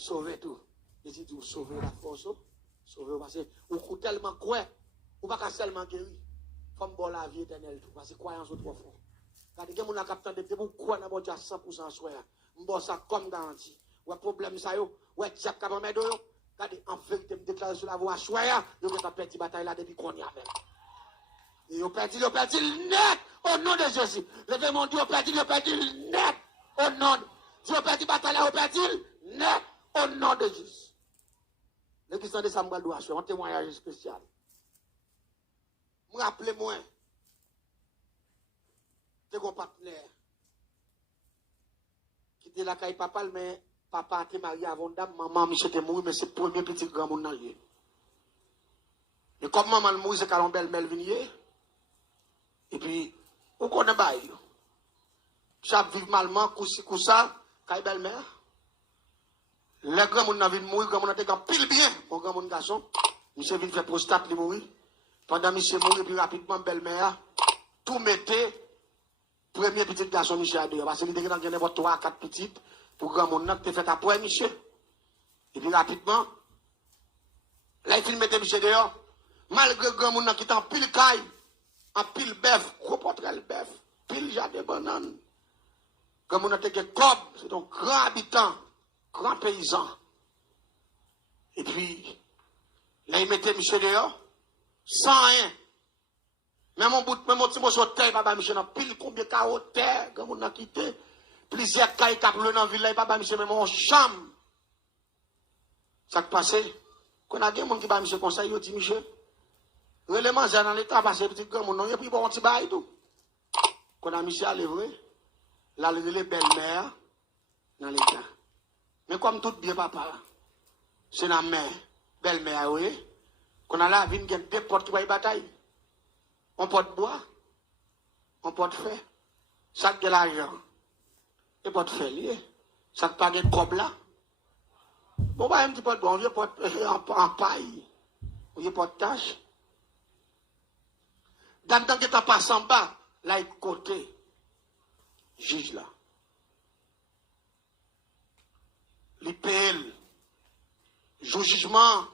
sauver tout. Il dit, vous sauver la force, sauver parce que vous tellement quoi, ou pas seulement guéri. Comme bon la vie éternelle tout, parce que croyance au trop fort. Quand il y a des gens qui ont de vous croire dans bon Dieu à 100% soir, bon ça comme garantie. Ou problème ça yo, ou Dieu qui va m'aider yo. En vérité, me déclare sur la voie soya, yo avez perdu bataille là depuis qu'on y avait. Et vous perdu net au nom de Jésus. Levez mon Dieu, vous perdu net au nom de Dieu. Vous perdu bataille là, vous perdu net au nom de Jésus. L'église de Samuel doit faire un témoignage spécial. Je me rappelle moi, j'ai un partenaire qui était là avec papa, mais papa était marié avant dame, maman, monsieur était mort, mais c'est le premier petit grand monde dans lui. Et comme maman mourit, c'est quand belle-mère vinier. Et puis, on connaît pas. Chaque vive malement, coussa, quand belle-mère. Le grand monde n'a vu mourir, le grand monde a été pile bien, mon grand monde garçon. Monsieur vient faire prostate, il mourit. Pendant monsieur mourit, puis rapidement, belle-mère, tout mettait, premier petit garçon, monsieur à deux. Parce qu'il était dans n'importe 3 4 petites, pour grand monde, qui fait après, monsieur. Et puis rapidement, là, il filme monsieur dehors. Malgré grand monde qui est en pile caille, en pile bœuf, gros portrait bœuf, pile jardin banane. Grand monde qui est cob, c'est un grand habitant, grand paysan. Et puis, là, il mettait monsieur dehors. Sans rien. Même mon petit morceau de terre, papa, monsieur, dans pile combien de carottes terre, comme on a quitté. Plusieurs cailles qui dans la ville, papa, monsieur, même en chambre. Ça qui passe, qu'on a des gens qui va monsieur conseil, il dit, monsieur, réellement, j'ai dans l'état, parce que petit grand, mon nom, il a pris bon petit bail tout. Qu'on a monsieur à l'œuvre, là, les belle-mère, dans l'état. Mais comme tout bien, papa, c'est la mère, belle-mère, oui. Qu'on a là, il y a deux portes qui vont y bataille. On porte bois, on porte fer, ça de l'argent, et porte fer lié, ça ne pas de cob là. Bon, bah, un petit peu de bois, on vient porte en paille, on vient porte tâche. Dans le temps que tu passes en bas, là, il côté, juge là. L'IPL, joue jugement.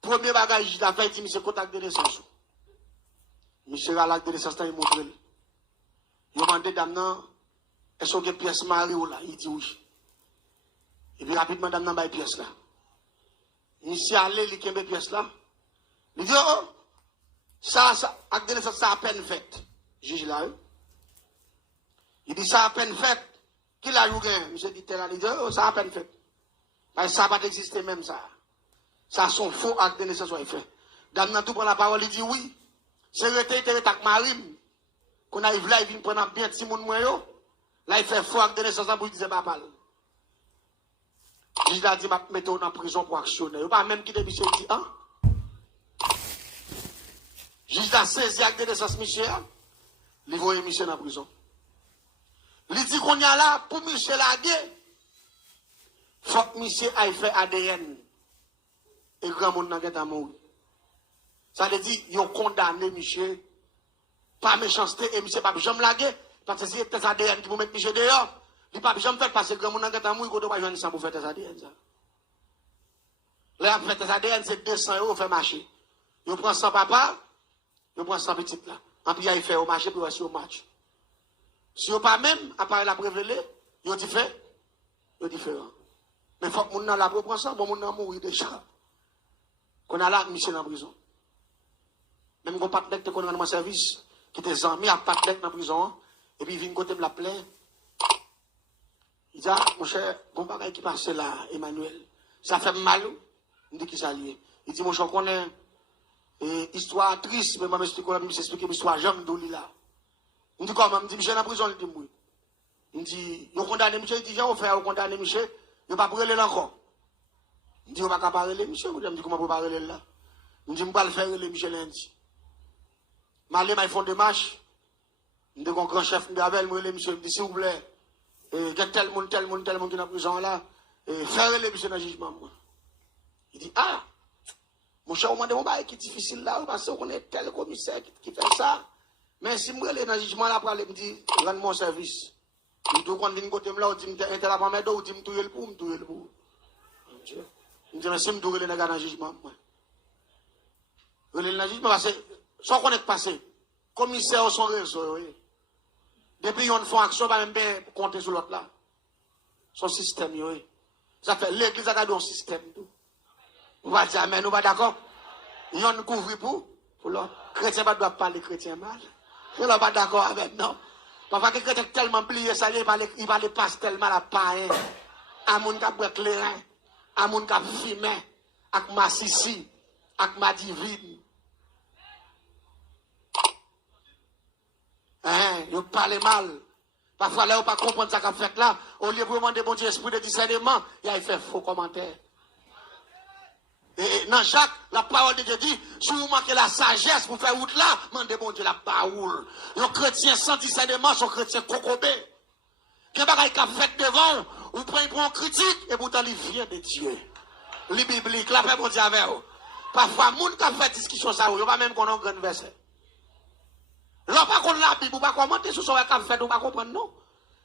Premier bagage, il a fait, il dit, monsieur, contact de naissance. Monsieur, à l'acte de naissance, il montre. Il a demandé, dame, est-ce qu'il y a une pièce mariée ou là? Il dit oui. Et puis rapidement, dame, il y a une pièce là. Monsieur, allez, il y a une pièce là. Il dit, oh, ça, acte de naissance, ça a peine fait. Juge là, il dit, ça a peine fait. Qui l'a joué? Monsieur dit, il dit, oh, ça a peine fait. Parce que ça n'a pas existé même ça. Ça, son faux acte de naissance, il fait. Dame, tout prend la parole, il dit oui. C'est reté avec Marim. Qu'on arrive là, il vient prendre bien petit monde moyen. Là, il fait faux acte de naissance pour lui dire papa. Je a dit, je vais mettre en prison pour actionner. Il pas même qui de Michel dit, hein? Juge a saisi acte de naissance, Michel. Il voit Michel en prison. Il dit qu'on y a là, pour Michel Agué, il faut que Michel aille faire ADN. Et grand monde n'a pas mort. Ça veut dire, ils ont condamné Michel, pas méchanceté, et Michel pas jamais lagué, parce que c'est tes ADN qui vont mettre Michel dehors, il pas jamais fait parce que grand monde n'a pas mort, il ne doit pas joindre ça pour faire tes ADN. Là, après tes ADN, c'est 200 € fait marcher. Ils prennent 100 papa, ils prennent 100 petites là. En plus, ils font au marché pour voir au match. Si vous pas même, appareil la révélé, ils ont dit fait, ils ont différent. Mais il faut que mon nom la prend ça, bon, mon nom mourir déjà. Qu'on a là, Michel en prison. Même quand partenaire qui est dans mon service, qui était amis à partenaire dans la prison, et puis il vient côté me la plaie. Il dit, ah, mon cher, bon bagage qui passe là, Emmanuel, ça fait mal, il dit qui ça lié. Il dit, mon cher, qu'on est, histoire triste, mais moi, je m'explique l'histoire, j'aime d'où là. Il dit, comment? Il dit, Michel en prison, il dit, oui. Il dit, il a condamné Michel, il dit, j'ai offert, il a condamné Michel, il n'a pas brûlé encore. Il dit, on va pas parler, Michel. Je dis, comment on peut parler là? Il dit, on va le faire, Michel lundi. Malé, ils font des marches. Il dit, un grand chef, Gavel, Michel, il dit, s'il vous plaît, il y a tel monde qui est dans la prison là, faire les Michel dans le jugement. Il dit, ah, mon cher, on m'a dit, qui est difficile là, parce qu'on est tel commissaire qui fait ça. Mais si je suis dans le jugement là, il me dit, rends-moi service. Il dit, quand je viens côté là, il dit, t'es là pour m'aider, ou dit, me touiller le pour. Dieu. Je dis, mais si je me dois dans le jugement, moi. Relève dans le jugement, parce que, sans qu'on ait passé, commissaire son réseau, oui. Depuis qu'ils font action, pas même bien compter sur l'autre là. Son système, oui. Ça fait l'église a gardé un système, tout. On va dire, mais nous pas d'accord. Ils ont couvert pour l'autre. Chrétien ne doit pas parler chrétien mal. Nous ne pas d'accord avec nous. Parfois, les chrétiens tellement pliés, ça, il va les passer tellement à païen. À mon cap clairin, à mon cap fumé, à ma sissi, à ma divine. Hein, ils parlent mal. Parfois, là, on ne pas comprendre ça qu'a fait là. Au lieu de demander bon Dieu, esprit de discernement, il a fait faux commentaires. Et dans Jacques, la parole de Dieu dit, si vous manquez la sagesse pour faire route là, demandez bon Dieu la baoule. Les chrétiens sans discernement sont chrétiens cocobés. Qu'un bagage qu'a fait devant, vous prenez pour un critique, et pourtant il vient de Dieu. Les bibliques, la paix bon Dieu avec vous. Parfois, les gens qui ont fait discussion ça, ils ne pas même qu'on a un grand verset. Là, par contre, la Bible, vous ne pouvez pas commenter sur ce qu'on a fait, vous ne pas comprendre, non.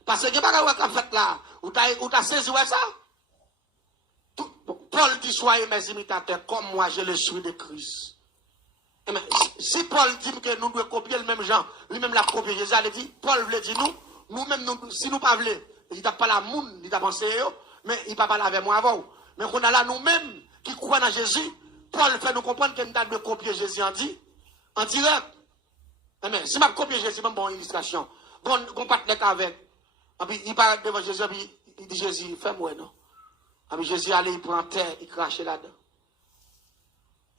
Parce que les bagage qu'a fait là, vous avez saisi ça. Paul dit, soyez mes imitateurs, comme moi, je le suis de Christ. Si Paul dit que nous devons copier le même genre, lui-même l'a copié, Jésus a dit, Paul veut dire nous-mêmes, si nous ne voulons pas, il n'a pas la moune, il n'a pas pensé, mais il n'a pas parlé avec moi avant. Mais on a là nous-mêmes qui croient dans Jésus, Paul fait nous comprendre que nous devons copier Jésus en direct. Mais si je copie Jésus, même bon illustration, on partenaire avec, il parle devant Jésus, il dit Jésus, fais-moi, non? Jésus allait, il prend terre, il crache là-dedans.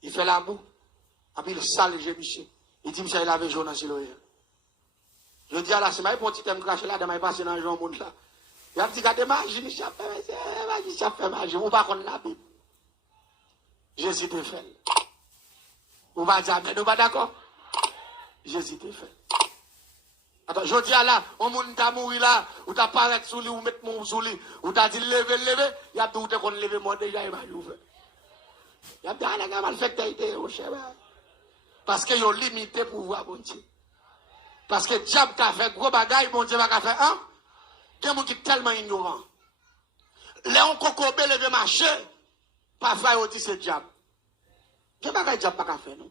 Il fait la boue. Il sale le Michel. Il dit, Michel, il avait jaune dans le je dis à la semaine, pour petit thème craché là-dedans, il passe dans le monde là. Il a dit, regardez, magie, il fait magie. On va contre la Bible. Jésus te fait. On va dire, mais nous pas d'accord? Jésus te fait. Attends, je dis à là, on moun ta mouri là, ou ta paraître sous lui, ou mettre mon sous lui, ou ta dit lever, il y a tout qu'on lever moi déjà, il va l'ouvrir. Il y a bien un gars mal fait tailler au chef. Parce que ont limité pour voir bon Dieu. Parce que diable t'a fait gros bagaille, bon Dieu va faire un. Il y a des gens qui sont tellement ignorants. Léon Kokobé levé marché, parfois il dit c'est diable. Quel bagaille diable pas faire non?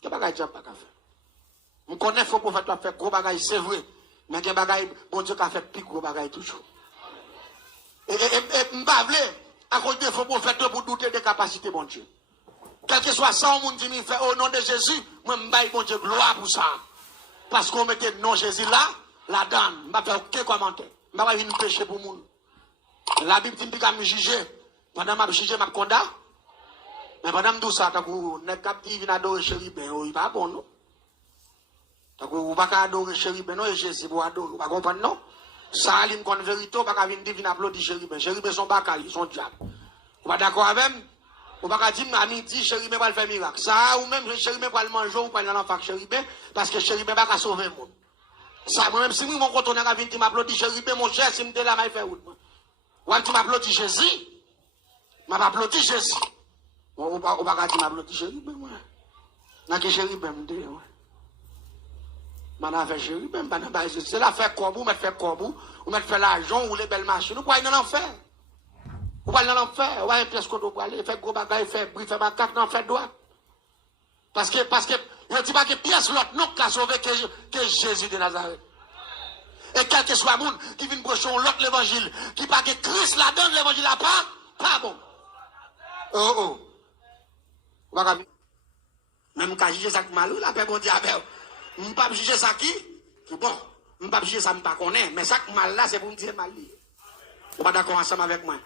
Quel bagaille diable pas faire? On connaît faux prophète qui a fait gros bagaille, c'est vrai. Mais quel bagaille, bon Dieu qui a fait plus gros bagaille toujours. Et m'bavle, à cause des faux prophètes pour douter des capacités bon Dieu. Quel que soit ça, on dit il fait au nom de Jésus, moi m'baille bon Dieu gloire pour ça. Parce qu'on mettait non Jésus là, la donne, m'a fait aucun commentaire. M'a pas venir pécher pour moun. La Bible dit que me juger. Pendant m'a juger m'a condamné. Mais pendant tout ça, t'as coup ne cap dit vient adorer chéri ben il pas bon non. T'as coup pas adorer chéri ben non et Jésus pour adorer, pas comprendre non. Ça alim kon vérité pas venir dire vient applaudir chéri ben son bakal, son diable. Vous pas d'accord avec même? On va pas dire à midi chéri ben va faire miracle. Ça ou même chéri ben va le manger ou pas dans l'enfant chéri ben parce que chéri ben pas sauver le monde. Ça moi même si mon contourne à venir m'applaudir chéri ben mon cher si me là m'a fait route. Ou tu m'applaudis Jésus? M'a applaudi Jésus. On va pas dire m'applaudis chéri ben moi. N'a que chéri ben me dire ouais. M'en fait chéri ben c'est la faire comme vous mettre faire comme vous ou mettre faire l'argent ou les belles machines ou quoi dans l'enfer. Ou pas dans l'enfer, ou une pièce qu'on doit aller faire gros bagaille faire bris faire macaque dans faire droit. Parce que je dis pas que pièce l'autre non qui a sauvé que Jésus de Nazareth. Et quel que soit le monde qui vient prêcher l'autre l'évangile, qui pas que Christ la donne l'évangile là pas bon. Oh. Même quand juger ça qui mal, la paix bon Dieu avec. On pas juger ça qui bon, on pas juger ça me pas connaît, mais ça qui mal là c'est pour me dire mal. Vous pas d'accord ensemble avec moi.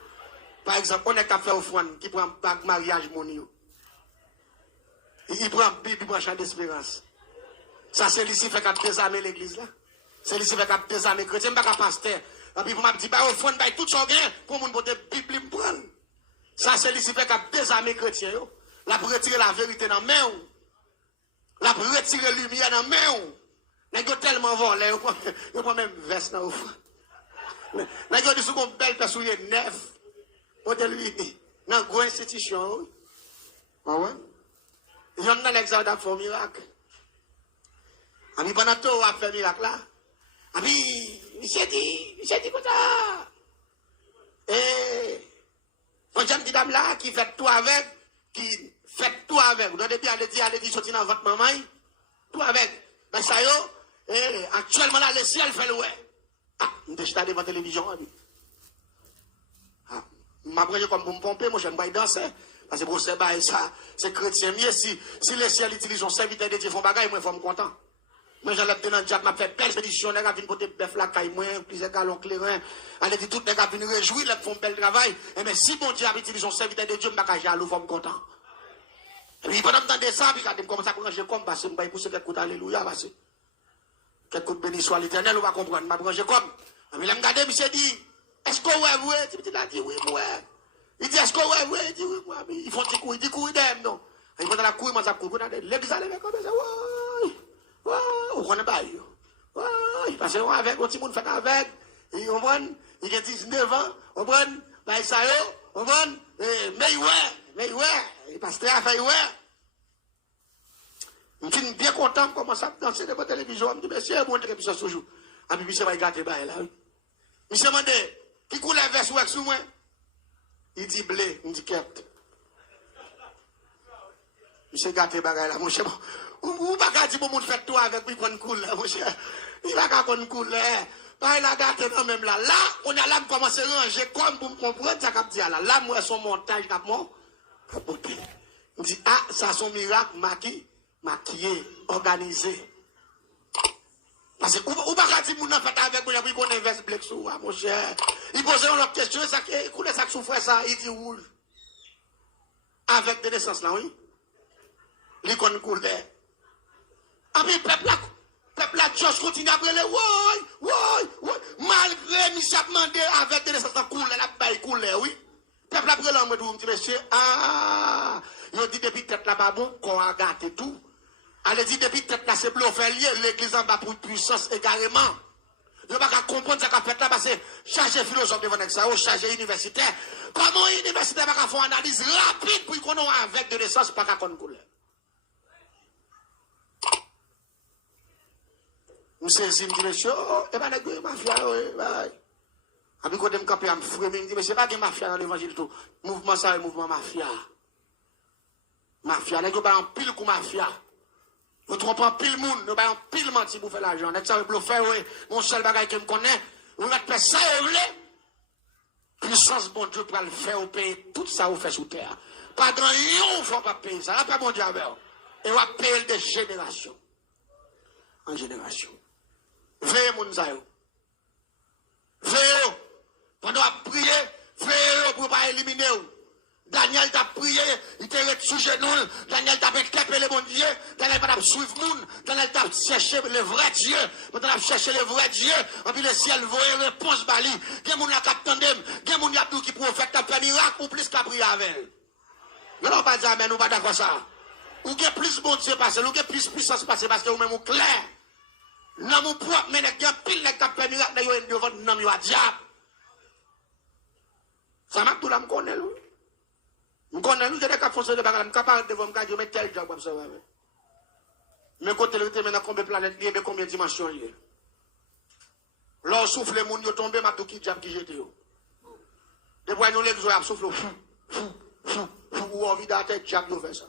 Par exemple, on est qu'à faire offrande qui prend bague mariage monio. Il prend Bible, il prend chant d'espérance. Ça c'est ici fait qu'à désarmer l'église là. C'est ici fait qu'à désarmer chrétien, pas qu'à pasteur. Et puis pour m'a dit bah offrande bah tout son gain pour mon boter Bible me prendre. Ça c'est ici fait qu'à désarmer chrétien yo. La pour retirer la vérité dans main. La pour retirer lumière dans main. Nèg yo tellement volé yo prend même veste dans offrande. Nèg yo dit sou une belle personne neuf. On te lui dit, dans une grosse institution, ah ouais? Il y a un exemple d'un faux miracle. Et puis pendant tout, on a fait miracle là. Et puis, il s'est dit comme ça. dame là qui fait tout avec, qui fait tout avec. Vous donnez bien, allez dire, sortir dans votre maman, tout avec. Ben ça y est, actuellement là, le ciel fait le ouais. Ah, je suis devant la télévision. Ah, je m'apprends comme pour me pomper, moi j'aime pas danser. Parce que pour ça, c'est chrétien mieux. Si le ciel utilise son serviteur de Dieu, font bagaille, moi je suis content. Moi, j'ai l'habitude dans le diable, m'a fait belle expédition, les gars viennent porter bœuf la caille, moi, plusieurs galons clairins. Allez, dit tout, les gars viennent réjouir, ils font bel travail. Et mais si mon diable utilise son serviteur de Dieu, je vais jaloux, je suis content. Et puis, pendant que je ça, puis quand je commence à ranger comme, parce que je vais pousser quelques coups d'alléluia, parce que quelques coups de béni soit l'éternel, on va comprendre, je vais ranger comme. Mais là, je regarde, monsieur dit, est-ce qu'on ouais, vous, il a dit oui, moi. Il dit, est-ce qu'on ouais, vous, il dit oui, moi. Ils font des coups, il dit couille d'aime, non. Ils vont dans la couille, moi, ça couille, l'église à l'évêque, comme ça, ouais. On connaît pas. Parce qu'on avec, on petit monde fait avec, ils comprennent, il a 19 ans, on prend, bah, ça y est, on prend, mais ouais, pasteur a fait ouais. Je suis bien content de commencer à danser devant la télévision. Je me dis, monsieur, bon, je suis toujours. Et puis, monsieur va gâter, là. Monsieur m'a dit, qui coule les verses ou sous moi? Il dit blé, il dit kepte. Monsieur gâté, là, mon cher. Ou pas dire, bon, fait toi avec lui, qu'on coule, mon cher. Il va qu'on coule, pas il a gâté, non, même là. Là, on a là, commencer à ranger, comme pour me comprendre, ça cap dire là. Là, moi, son montage, cap moi. Il dit, ah, ça, son miracle, maquillé, organisé. Parce que, ou pas dire, mon fait avec moi, il qu'on investe blé sous, mon cher. Il pose une autre question, ça, il coule ça souffre ça, il dit rouge. Avec des naissances là, oui. Il qu'on coule. Ah mais peuple là, Josh continue à brûler, malgré Michel a demandé avec des naissances coule, la baille coule, oui. Peuple là brûle en me dit, monsieur, ah, il dit depuis tête là-bas, bon, qu'on a gâté tout. Elle dit depuis tête là, c'est bluffé lié, l'église en bas pour puissance également. Je ne vais pas comprendre ce qu'a fait là, parce que charger philosophe devant ça, ou charger universitaire. Comment universitaire va faire une analyse rapide pour qu'on ait avec de naissance, pas qu'à qu'on coule. Je saisis, je dis, monsieur, et bien, les mafia, oui, bye. Et puis, quand je me campe, je me fous, je me dis, mais c'est pas que mafia dans l'évangile tout. Mouvement ça, mouvement mafia. Mafia, les gars, en pile coup mafia. Vous trompez en pile monde, nous en pile menti pour faire l'argent. N'est-ce pas, vous faire, oui, mon seul bagage que je me connais, vous mettez ça, vous voulez. Puissance, bon Dieu, pour le faire au pays, tout ça, vous fait sous terre. Pas grand yon, faut pas payer ça. Là, pas bon Dieu, et on va payer de génération en génération. Veillez, mon zayo. Veillez. Pendant à prier, veillez pour ne pas éliminer. Daniel t'a prié, il t'a sous genou. Daniel t'a fait le bon Dieu. Daniel t'a suivre le monde. Daniel t'a cherché le vrai Dieu. Pendant à chercher le vrai Dieu. Et puis le ciel voyait réponse bali. Il y a des gens qui attendent. Il y a des gens qui prophètent, qui fait miracle ou plus qu'à prier avec. Mais non, pas dire amen, nous pas d'accord ça. Ou il y a plus bon Dieu passé, ou il y a plus puissance passé parce que vous même clair. Non, mon propre, mais il y a pile de qui fait miracle devant nous, il y a diable. Ça m'a tout là, je connais, lui. Je connais, lui, j'ai des cas de de bagarre, je suis capable de vous dire, mais tel job, ça va. Mais quand il est maintenant, combien de planètes, il y a combien de dimensions, il y a. Là, souffle le monde, il tombe, ma tout qui diable qui jette. Depuis nous, les gens, souffle, ou envie d'atteindre, diable, il fait ça.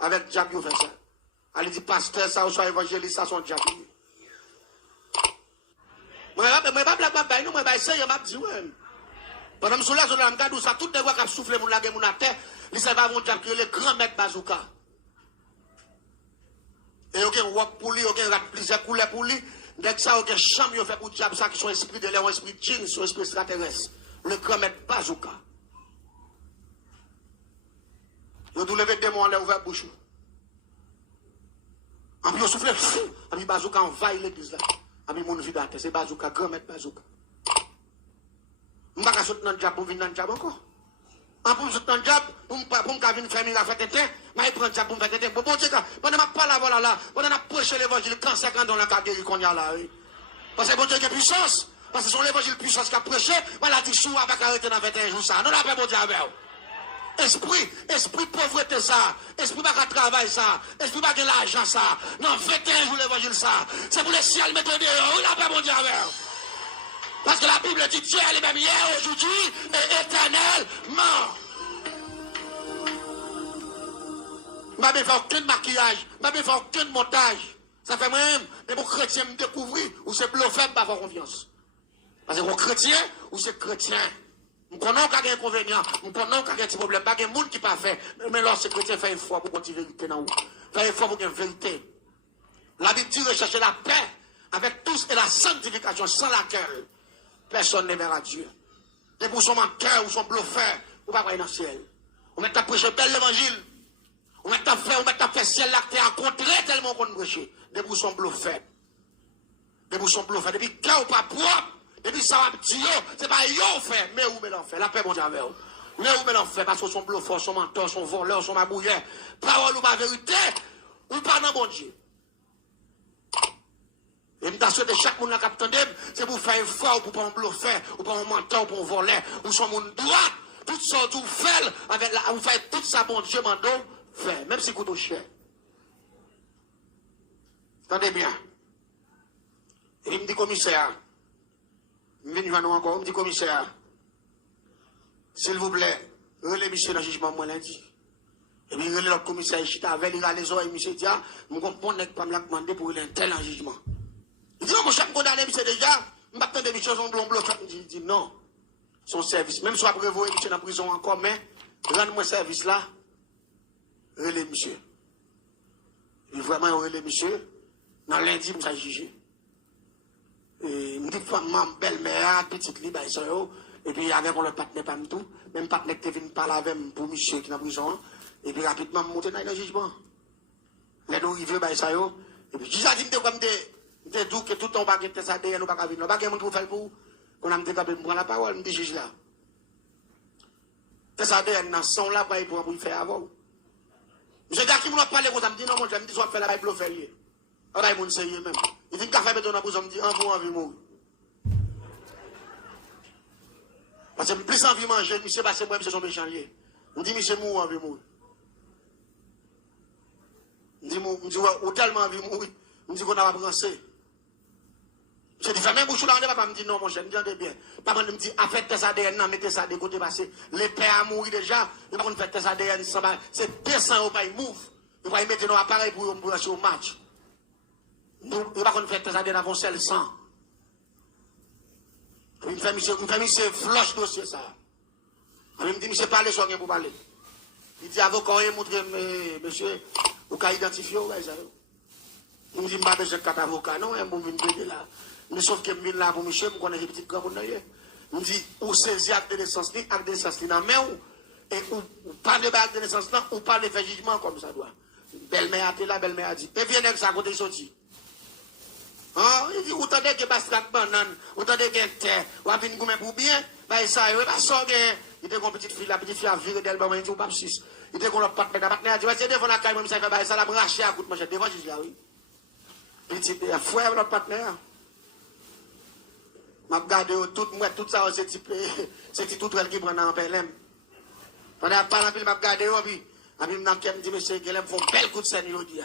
Avec diable, il fait ça. Elle dit, pasteur, ça, ou soit évangéliste, ça, son diable. Moi, je ne vais pas nous, je vais essayer, je vais dire, pendant que je suis là, je regarde ça, tout le monde qui souffle, mon lague, mon terre, il s'est pas mon diable qui est le grand maître bazooka. Et ok, on voit pour lui, ok, on a plusieurs couleurs pour lui. Dès que ça, ok, chambre, il fait pour diable, ça, qui sont esprit de l'air, esprit de djinn, sont esprit extraterrestre. Le grand maître bazooka. Ils ont tout levé des mots, on a ouvert bouche. En plus, on souffle, en plus, bazooka envahit l'église là. En plus, mon vie d'âge, c'est bazooka, grand maître bazooka. Je ne vais pas sauter dans le diable pour venir dans le diable encore. En plus, je sauter dans le diable, pour me venir faire miracle, je vais prendre le diable pour me faire tête. Bon Dieu, pendant que je parle là, voilà là, pendant que je prêche l'évangile, quand c'est quand dans la carrière qu'on y a là, oui. Parce que bon Dieu, il y a puissance. Parce que c'est l'évangile puissance qui a prêché, maladie sous avec arrêter dans 21 jours ça. Non, la paix, bon Dieu, avec. Esprit pauvreté ça, esprit pas de travail ça, esprit pas de l'argent ça. Non, 21 jours l'évangile ça. C'est pour les ciels mettre dehors, oui, la paix, bon Dieu, avec. Parce que la Bible dit Dieu est le même hier, aujourd'hui et éternellement. Je ne vais faire aucun maquillage, je ne vais faire aucun montage. Ça fait moi-même, mais pour chrétien me découvrir, ou c'est bluffé, pas avoir confiance. Parce que pour chrétien, ou c'est chrétien. Je connais qu'il y a un inconvénient, je connais qu'il y a un petit problème, il y a des gens qui pas fait. Mais lorsque chrétien fait une foi pour continuer vérité dans vous. Fait une foi pour une vérité. La Bible dit rechercher la paix avec tous et la sanctification sans laquelle personne ne verra Dieu. Et pour son cœur ou son bluffé, ou pas dans le ciel. On met à prêcher bel l'évangile. On met à faire ciel là, t'es à contrer tellement qu'on prêche. Des pour son bluffé. Des pour son bluffé. Depuis cœur ou pas propre. Depuis ça va dire, c'est pas yo fait, mais où me l'en fait. La paix, bon Dieu, avec vous. Mais où me l'en fait, parce que son bluffeur, son menteur, son voleur, son mabouilleur. Parole ou ma vérité, ou pas dans bon Dieu. Et je souhaite chaque monde qui a c'est pour faire un fort, ou pour un bluffeur, ou pour un menteur, ou pour un voleur, ou son monde droit. Tout ça, tout fait, avec la, vous faites tout ça, bon Dieu, mandon, fait, même si coûte cher. Attendez bien. Et il me dit, commissaire, je viens de nous encore, il me dit, commissaire, s'il vous plaît, relais monsieur dans le jugement, moi, lundi. Et puis, relais le commissaire, il avec les oreilles, monsieur dit, je comprends que je me demandé pour un tel en jugement. Il dit, non, mon chef, condamné, monsieur, déjà, je m'attends des choses en blond. Il dit, non. Son service. Même si après vous, monsieur, dans la prison encore, mais, rendre-moi service là, relais, monsieur. Et vraiment, relais, monsieur, dans lundi, je vais juger. Et, je me dis, ma belle-mère, petite libre, et puis, avec le partenaire, pas tout, même partenaire qui vient parler avec moi pour monsieur qui est dans la prison, et puis, rapidement, je monte dans le jugement. Les deux, ils veulent, et puis, je dis, comme des doux que tout le temps, on va ça derrière, nous, pas venir. On va faire pour faire pour, qu'on a me prendre la parole, me dit, juge là. C'est ça derrière, dans son là, pour faire avant. Je dis à qui vous parlez, vous me dit, non, moi, je me dis, soit faire la baille pour faire. Alors, il m'a sérieux même. Il dit, café, béton, on me dit, en vous, envie mourir. Parce que plus envie de manger, monsieur, parce que moi, monsieur, son méchant. On dit, monsieur, mourir, envie mourir. On dit, ou tellement envie mourir. On dit qu'on a pas pensé. Je dis, même bouche là, papa me dit, non, mon cher, me dit, bien. Papa me dit, faites tes ADN, mettez ça de côté, parce que les pères ont mouru déjà. Ils vont faire tes ADN, c'est 200 au pays, move. Ils vont mettre nos appareils pour brancher au match. Nous, ils vont faire tes ADN avant celle 100. Une famille, c'est flush dossier, ça. Il me dit, monsieur, parlez, soignez pour parler. Il dit, avocat, il montre, monsieur, vous pouvez identifier, ouais, ça. Il me dit, je ne suis pas avocat, non, je vais là. Mais sauf que je viens là pour monsieur, je connais les petits grands. Il me dit, ou saisir acte de naissance, acte de naissance, dans la main, et ou pas de acte de naissance, ou pas de faire jugement comme ça doit. Belle-mère a été là, belle-mère a dit, et viens avec ça, côté sorti. Il dit, ou t'entendez que bastrak banane, ou t'entendez que terre, ou avez une gomme pour bien, bah ça, il va sortir. Il était une petite fille, la petite fille a viré d'elle, il dit, ou pas 6. Il était qu'on l'a partenaire, a dit, c'est devant la caille, même ça fait ça, la braché à coup de manchette, devant juste là, oui. Petit frère, notre partenaire. M'a regardé tout ça, c'est tout elle qui prend en PLM. Pendant que je m'a regardé, puis me dit, monsieur, qu'elle font bel coup de scène, il dit.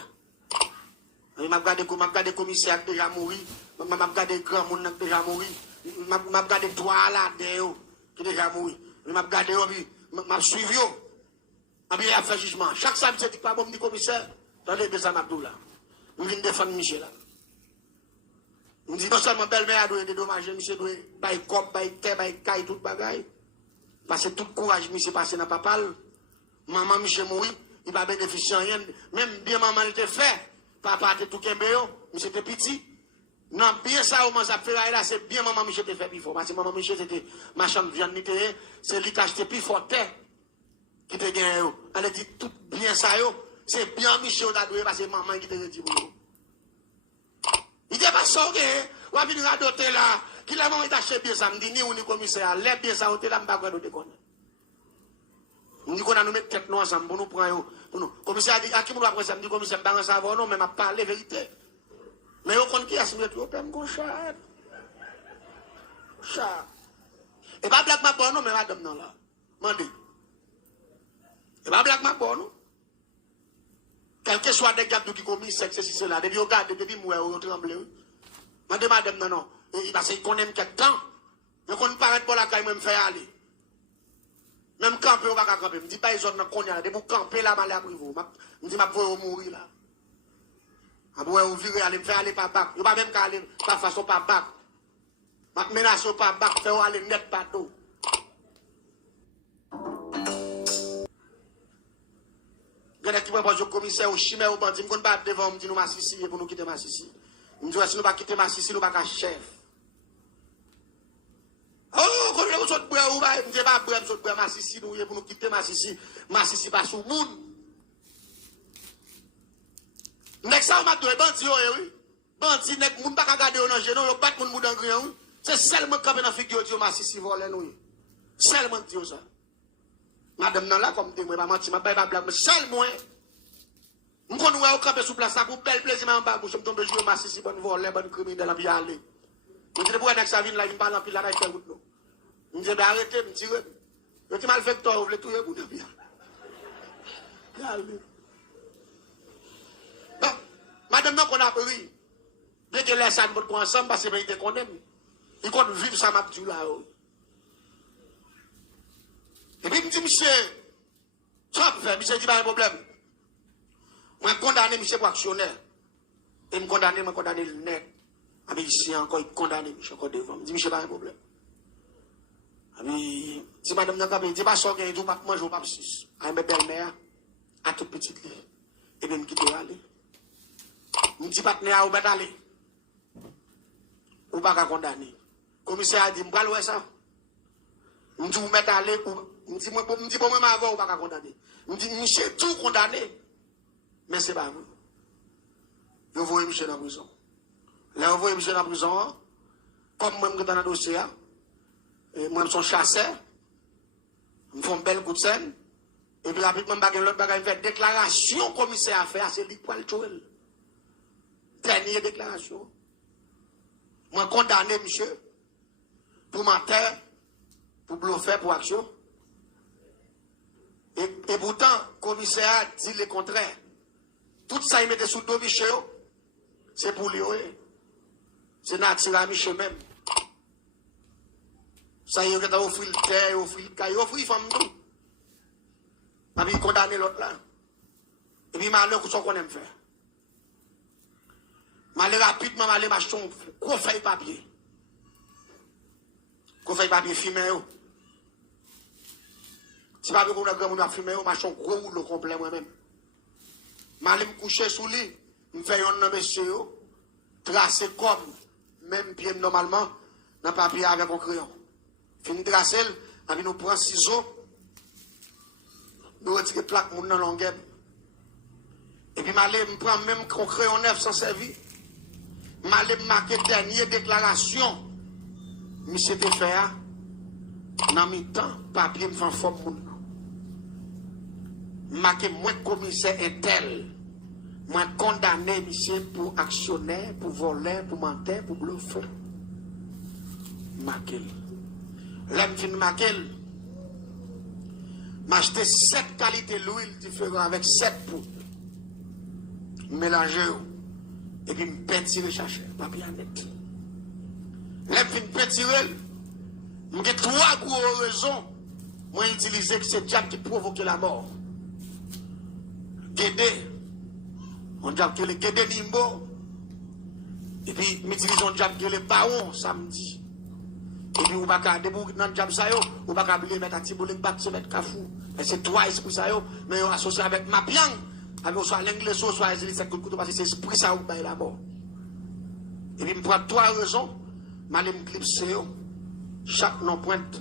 M'a regardé commissaire déjà mouru, m'a regardé grand monde déjà mouru, m'a regardé toi là, qui déjà mouru. M'a regardé, m'a suivi, puis il a fait jugement. Chaque samedi, c'est pas bon, me dit commissaire, attendez, mais ça m'a dit là. Je viens défendre Michel là. Je dis non seulement belle-mère a donné des dommages, monsieur doit bailler cop, bailler terre, bailler caille, tout bagaille. Parce que tout courage, monsieur passé dans papa. Maman, monsieur mourit, il va bénéficier rien. Même bien maman était fait. Papa était tout kembéo, monsieur était petit. Non, bien ça, au moins ça fait là, c'est bien maman, monsieur était fait plus fort. Parce que maman, monsieur c'était marchand de viande, c'est lui qui achetait plus fort terre. Qui te gagne. Elle a dit tout bien ça, c'est bien monsieur qui a doué parce que maman qui te dit pour vous. Il dit pas ça, ou à venir à doter là, qui la maman est acheté bien ça, me dit ni ou ni commissaire, les bien ça, là, me pas quoi doter qu'on. On dit qu'on a nous mettre tête nous ensemble pour nous prendre, pour nous. Commissaire a dit, à qui nous doit prendre ça, me dit commissaire, pas en savoir, non, mais m'a parlé vérité. Mais au compte qui a signé tout, au père, mon chat. Chat. Et pas blague ma bonne, non, mais madame, non, là. Mandé. Et pas blague ma bonne, non. Quel que soit des gars qui commis sexe, c'est cela. Depuis au garde, depuis moi, on tremble. Madame, non. Parce qu'il connaît quelque temps. Mais qu'on ne paraît pas la caille, me faire aller. Même camper, on va pas camper. Je dis pas, ils ont un de pour camper là, mal après vous. Je dis, je vais mourir là. Après, vous virez, aller me faire aller par bac. Je ne vais pas même aller par façon par bac. Je menace par bac, faire aller net par dos. Il y a qui me pose au commissaire, au chimère, au bandit, je ne vais pas devant, je dis nous Massissi, pour nous quitter Massissi. Je dis, si nous ne pas quitter Massissi, nous ne pas qu'à chef. Oh, comme vous êtes prêts, vous ne pouvez pas prêts, vous êtes prêts, Massissi, nous, pour nous quitter Massissi. Massissi pas sous le monde. Nek ça, on m'a donné bandit, oui. Bandit, nek, moun pas qu'à garder au danger, non, yon bat moun dans le grand, c'est seulement comme dans la figure de Massissi volé, nous. Seulement dire ça. Madame nan là comme témoin pas menti, m'a pas blague, mais seul moi. On connait au camper sous place ça pour bel plaisir en bas bouche, me tomber jouer Massissi bonne voler, bonne criminel la vie aller. Je dis pour nek ça vinn là, il parle en pile là il fait route nous. On dit arrêtez, me tirer. Je dis malfecteur, vous voulez tout pour de bien. Madame non qu'on a pris. Dès que les ça nous ensemble parce que vérité qu'on aime. Il compte vivre ça m'a dit là. Et puis, il me dit, monsieur, tu vas faire, monsieur, dit, pas un problème. Moi, condamné, monsieur, pour actionnaire. Et me condamné le net. Ah, mais ici, encore, il condamné, monsieur, encore devant. Il me dit, monsieur, pas un problème. Ah, mais, si madame n'a pas dit, pas sortir, il dit, pas manger, pas 6. À une belle-mère, à toute petite lit. Et bien, il me quitte aller. Il me dit, partenaire, ou pas aller. Ou pas condamné. Le commissaire a dit, je vais aller ça. Je dis, vous mettez à aller, je dis, pour moi, avant, vous ne pas condamner. Je dis, monsieur, tout condamné. Mais ce n'est pas vous. Vous voyez monsieur dans la prison. Là, vous voyez monsieur dans la prison, comme moi, je suis dans le dossier, moi, je suis chasseur, je fais un bel coup de scène, et puis rapidement, je l'autre bagage, je fais déclaration, commissaire à faire, c'est lui pour le tuer. Dernière déclaration. Moi, condamné, monsieur, pour mentir, pour bluffer, pour action. Et pourtant, le commissaire dit le contraire. Tout ça, il mettait sous le dos, Michel. C'est pour lui. C'est naturel à Michel même. Ça, il a offert le terre, il a offert le caille, il a offert la femme. Et puis, il condamné l'autre là. Et puis, malheur, qu'est-ce qu'on aime faire? Malheur rapidement, malheur machin, qu'on fait papier. Qu'on fait papier fumé. Si pas qu'on a grand monde à fumer, on marche gros rouleau complet moi-même. Malé me coucher sous lit, me fait un monsieur, tracer comme, même pied normalement, dans le papier avec un crayon. Fin tracer, avec nous prend ciseaux, nous retirons plaque moun dans longueur. Et puis malé me prend même un crayon neuf sans servir. Malé me marquer dernière déclaration. Monsieur te fait, dans mi temps, papier me fait forme moun. Marqué moi commissaire est tel. Moi condamné monsieur pour actionnaire, pour voler, pour mentir, pour bluffer. Marqué. L'aime fin marqué. M'acheter 7 qualités d'huile différentes avec 7 poudres. Mélanger. Et puis me pétirer chercher. Papier net. L'aime fin pétirer. J'ai 3 gros raisons. Moi utiliser que c'est le diable qui provoque la mort. Guédé, on diable que le Guédé Nimbo, et puis m'utilisons le diable que le baron samedi. Et puis on va pas debout dans le diable ça yo, on va pas oublier mettre à Tiboulé battre se mettre Kafou. Et c'est 3 esprits ça yo, mais on associe avec Mapiang, avec soit l'anglais soit les cette couteau parce que c'est esprit ça ou la mort. Et puis me prend 3 raisons, m'aller clipser yo, chaque non pointe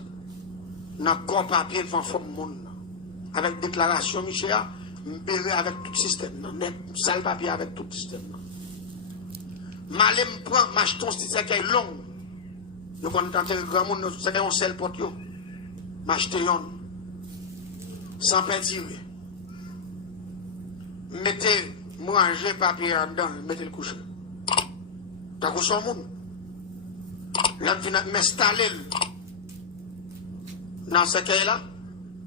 dans corps papier devant forme monde. Avec déclaration Michel m'béré avec tout le système, net, sale papier avec tout le système. Malé m'prend, m'acheton, c'est qui est long. Nous connaissons un grand monde, c'est un seul pot yo. M'acheter yon. Sans peinturer. Mettez, manger papier en dedans, mettez le coucher. T'as couché son monde. Là, je viens m'installer dans ce cas là,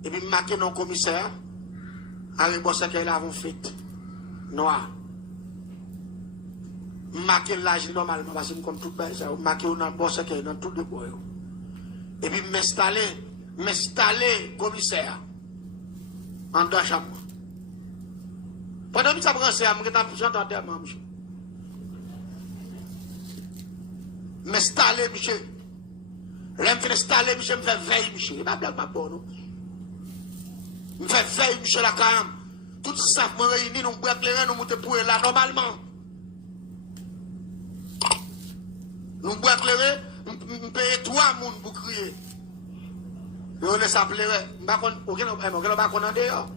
et puis marquer dans le commissaire. Avec bon ça qu'elle a fait noir. Marquer l'âge normalement parce que comme tout bas ça marquer dans bon ça qu'elle dans tout de bois. Et puis m'installer m'installer commissaire en deux chambres. Pendant que ça prend ça, je suis en enterrement, monsieur. M'installer, monsieur. Là, je me fais installer, monsieur, je me fais veille, monsieur. Il n'y a pas de blague, pas bon, non? Je me fais veille, monsieur, la carame. Tout ça, je me réunis, nous pouvons éclairer, nous montons pour là, normalement. Nous pouvons éclairer, nous payons 3 personnes pour crier. Nous laissons appeler, nous ne pouvons pas en dehors.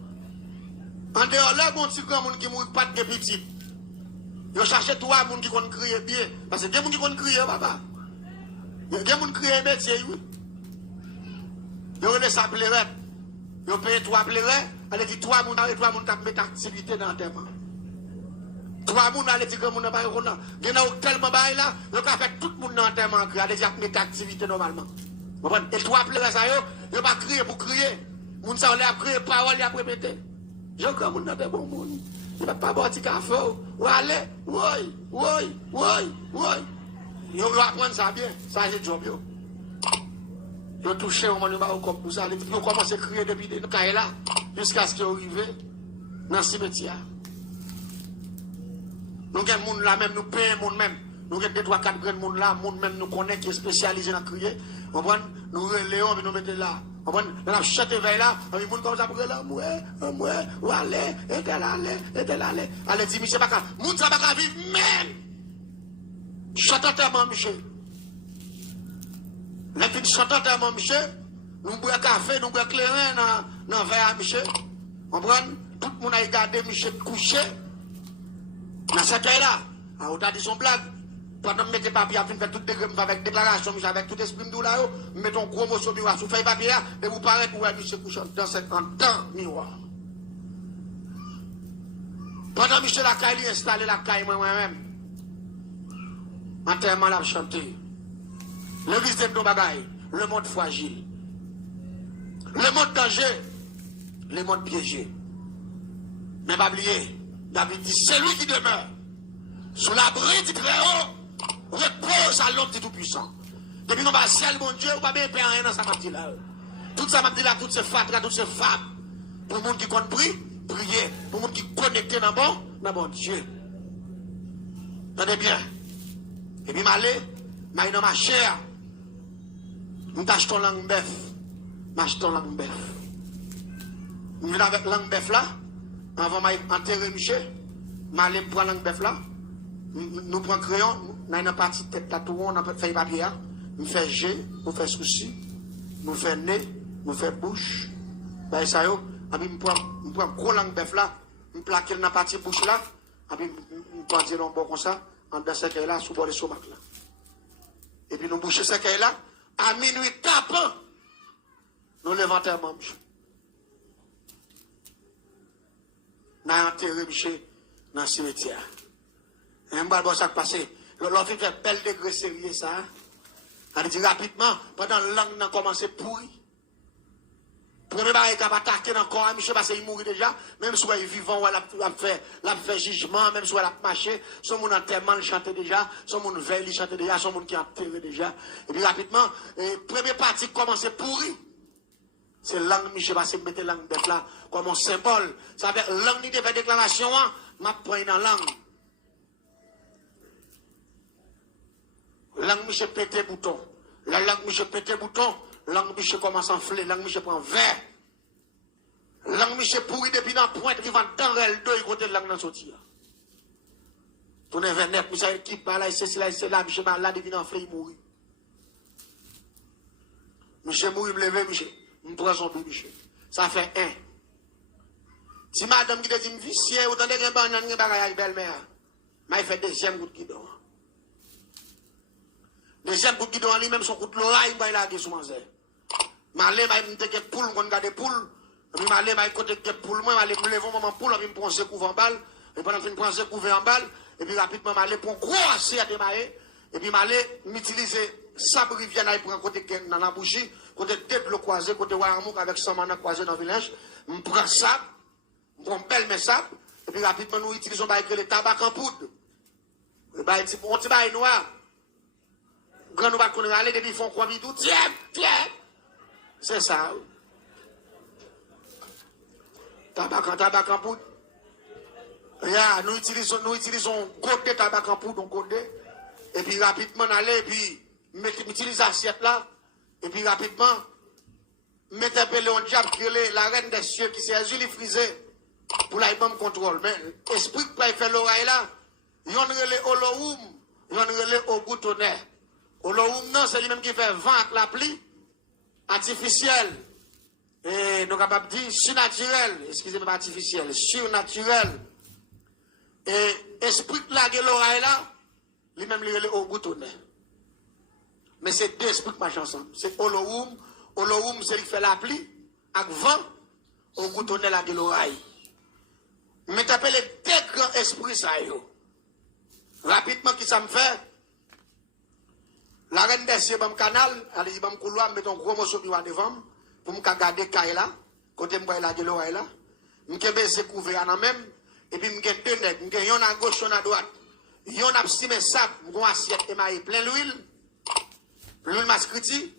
En dehors, là, bon, si grand monde qui mourit pas de petit. Ils cherchent 3 personnes qui vont crier bien. Parce que il y a des gens qui vont crier, papa. Il y a des gens qui crient métier, oui. Ils laissent appeler, ils payent 3 plairais, allez dire 3 personnes qui mettent activité dans le thème. 3 personnes allez dire que les gens ne sont pas il y en a tellement bail là, ils ont fait tout le monde dans le thème, allez dire qu'ils mettent activité normalement. Et 3 plairais, ça, ils ne pas crier pour crier. Les gens ont crié parole, ils ont répété. Je crois que les gens sont bons. Ils ne peuvent pas boire de café. Ou aller, oui. Ils vont apprendre ça bien. Ça, c'est le job. Ils ont touché au moment où comme ça. Ils ont commencé à crier depuis des cailles là, jusqu'à ce qu'ils arrivent dans le cimetière. Nous avons des gens là, même nous payons les gens même. Nous avons 2-3-4 grands gens là, les gens même nous connaissent qui est spécialisé dans le crier. Nous reléons et nous mettons là. On a chanté vers là, on a dit comme ça pour là, ou allez, et allez. Allez, dis, monsieur Baka, moun ça Baka vivre même. Chantant tellement, monsieur. Les filles chantant tellement, monsieur. Nous bois café, nous bois clairin dans verre, monsieur. On prend, tout le monde a regardé, monsieur, couché. Dans cette là, on a dit son blague. Pendant que je mets papier, je fais toutes les avec déclaration, avec tout esprit de là, je mets un gros mot sur le miroir, je fais papier là, et vous paraît pour monsieur couchant dans cet temps miroir. Pendant que Michel Lakaï installé la caille moi-même, enterrement l'a chanté. Le risque de bagaille, le monde fragile, le monde danger, le monde piégé. Mais pas oublier, David dit, c'est lui qui demeure sous l'abri du Très-Haut. Repose à l'homme du Tout-Puissant. Depuis qu'on va ciel, mon Dieu, on va bien faire rien dans sa partie là. Tout ça m'a dit là, toutes ces fatras, toutes ces femmes. Pour le monde qui compte prier, pour le monde qui connecté dans bon Dieu. Tenez bien. Et puis, m'allez dans ma chair. M'achetons langue bœuf. M'achetons langue bœuf. M'viens avec langue bœuf là. Avant m'enterrer Michel. M'allez prendre langue bœuf là. Nous prenons crayon. Nous avons une partie de tête là, tout le monde a fait papier. Nous faisons G, nous faisons souci, nous faisons nez, nous faisons bouche. Ben, ça y est, nous prenons un gros langue bœuf là, nous plaquons dans la partie bouche là, nous prenons un bon comme ça, en dans ce caille là, sous bord de somac là. Et puis nous bouchons ce caille là, à minuit tapant, nous levantons un manche. Nous avons enterré Michel dans le cimetière. Et nous avons ça passé. L'autre fait belle degré sérieux ça. On dit rapidement, pendant que la langue a commencé à pourrir. Premier baril qui a attaqué dans le corps, Michel, parce qu'il mourit déjà. Même si il est vivant, il a fait jugement, même si il a marché, son monde enterrement, il chantait déjà, son monde veille, il chantait déjà, son monde qui a enterré déjà. Et puis rapidement, première partie qui commence à pourrir. C'est la langue, Michel, parce qu'il mettait la langue d'être là comme un symbole. Ça veut dire, langue, il fait déclaration, m'a pris dans la langue. Langue Michel pété bouton. La langue Michel pété bouton. Langue Michel commence à enfler. Langue Michel prend vert. Langue Michel pourri depuis dans la pointe qui va dans le dos et côté de langue dans sortir. Tourne vers net, Michel équipe là, c'est là, Michel malade, il vient enfler, il mourit. Michel mourit, me lever, Michel. Me prend son but, Michel. Ça fait 1. Si madame qui te dit, me vicier, autant de gens banane, de bagaille avec belle-mère. Mais il fait deuxième coup de guidon. Deuxième coup de guidon, lui-même, son coup de l'oreille, il a sous manzé. Malé, il me dit poule, on garde poule. Puis malé, il côté poule, moi, malé, me lève un moment poule, puis me prend ce coup en balle. Et pendant qu'il me prend ce coup en balle, et puis rapidement, malé, pour gros assez à démarrer. Et puis malé, m'utilise sabre rivière, il prend côté dans la bougie, côté tête le croisé, côté Waramou avec son mana croisé dans le village. Me prend sabre, me prend belle mes sabre. Et puis rapidement, nous utilisons le tabac en poudre. Et bien, on dit, on noir. Quand nous va aller depuis font quoi tout tiens C'est ça. Tabac en poudre. Yeah, nous utilisons goutte de tabac en poudre, et puis rapidement aller, et puis utiliser l'assiette là, et puis rapidement mettre un peu le diable qui est la reine des cieux qui s'est Julie frisé pour la bonne contrôle. Mais esprit qui peut faire l'oreille là, il y a un relais Olohoum, il y a un relais au boutonnet. Olohoum non, c'est lui-même qui fait vent avec la pluie artificielle. Et nous sommes capables de dire surnaturel, excusez-moi pas artificiel, surnaturel. Et esprit qui lague l'oreille là, lui-même lui relais au boutonnet. Mais c'est deux esprits qui marchent ensemble. C'est Olohoum. Olohoum, c'est lui qui fait la pluie, avec vent, au boutonnet la l'oreille. Mais t'appelles les deux grands esprits, ça yo. Rapidement, qui ça me fait? La reine des cieux, mon canal, elle dit, mon couloir, mettons gros morceau de devant, pour me garder Kaye là, côté moi la l'oreille là. Je vais couvrir en même, et puis je vais deux nègres, je vais à gauche, à droite. Je vais abstimer sable, je vais assiette et plein d'huile. L'huile mascriti,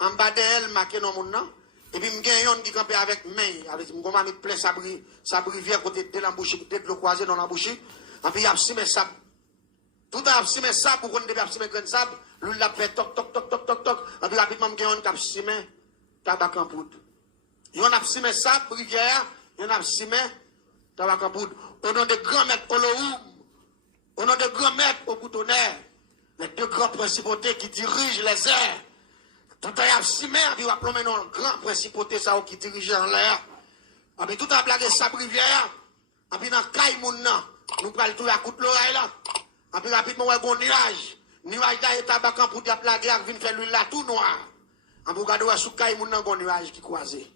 en bas d'elle, marqué dans mon nom. Et puis, je vais qui campe avec main, avec mon mami plein sabri vient côté de la bouche, de le croisé dans la bouche. Et puis, il y a absimé sable. Tout en absimé sable, pour qu'on ait absimé grain de sable, l'huile l'a fait toc, toc, toc, toc, toc, toc. Et puis, rapidement, je vais absimé tabac en poudre. Il y a absimé sable, rivière, il y a absimé tabac en poudre. Au nom de grands maîtres Olohoum, au nom de grands maîtres au boutonnet, les deux grands principautés qui dirigent les airs. Tout à absimé, il va plonger dans le grand principauté ça qui dirige en l'air. Et puis tout à blaguer sa rivière, et puis dans Kaïmouna, nous prenons tout à coup de l'oreille là. Et puis rapidement, on a un nuage. Nuage là, et tabac pour dire blaguer, et puis faire l'huile là tout noir. Et puis regardez sous Kaïmouna, un nuage qui croisé.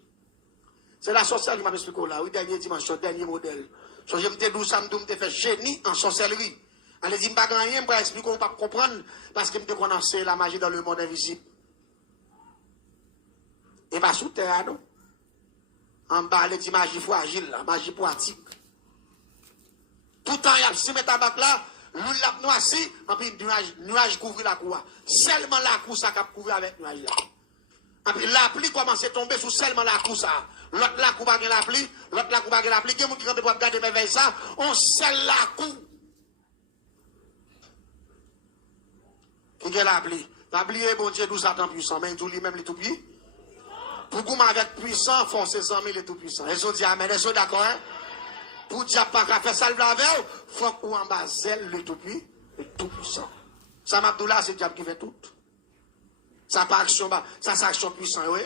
C'est la sorcellerie qui m'a expliqué là, oui, dernier dimanche, dernier modèle. So, je me dis, d'où ça me fait génie en sorcellerie. Allez, dis, je ne sais pas rien pour expliquer, on ne peut pas comprendre, parce que je me connais la magie dans le monde invisible. Et pas sous terre, non? En bas, les magie fragile, la magie poitique. Tout le temps, il y a si tabac là, l'huile la noissi, et puis nuage couvre la cour. Seulement la cour, ça cap couvrir avec nuage là. Et puis la pluie commence à tomber sur seulement la cour ça. L'autre la cour va la pluie, l'autre la cour va la pluie. Quelqu'un qui va regarder mes veilles ça, on scelle la cour. Qui est la pluie? La pluie est bon Dieu, d'où Satan puissant, mais tout lui-même les tout pieds. Pour qu'on avec puissant, force 100 000 les tout puissants. Ils ont dit amen, ils sont d'accord, hein? Pour dire pas qu'à faire ça le avec, il faut qu'on en bas zèle le tout puissant. Ça m'abdoula, c'est le diable qui fait tout. Ça pas action, ça c'est action puissante, oui.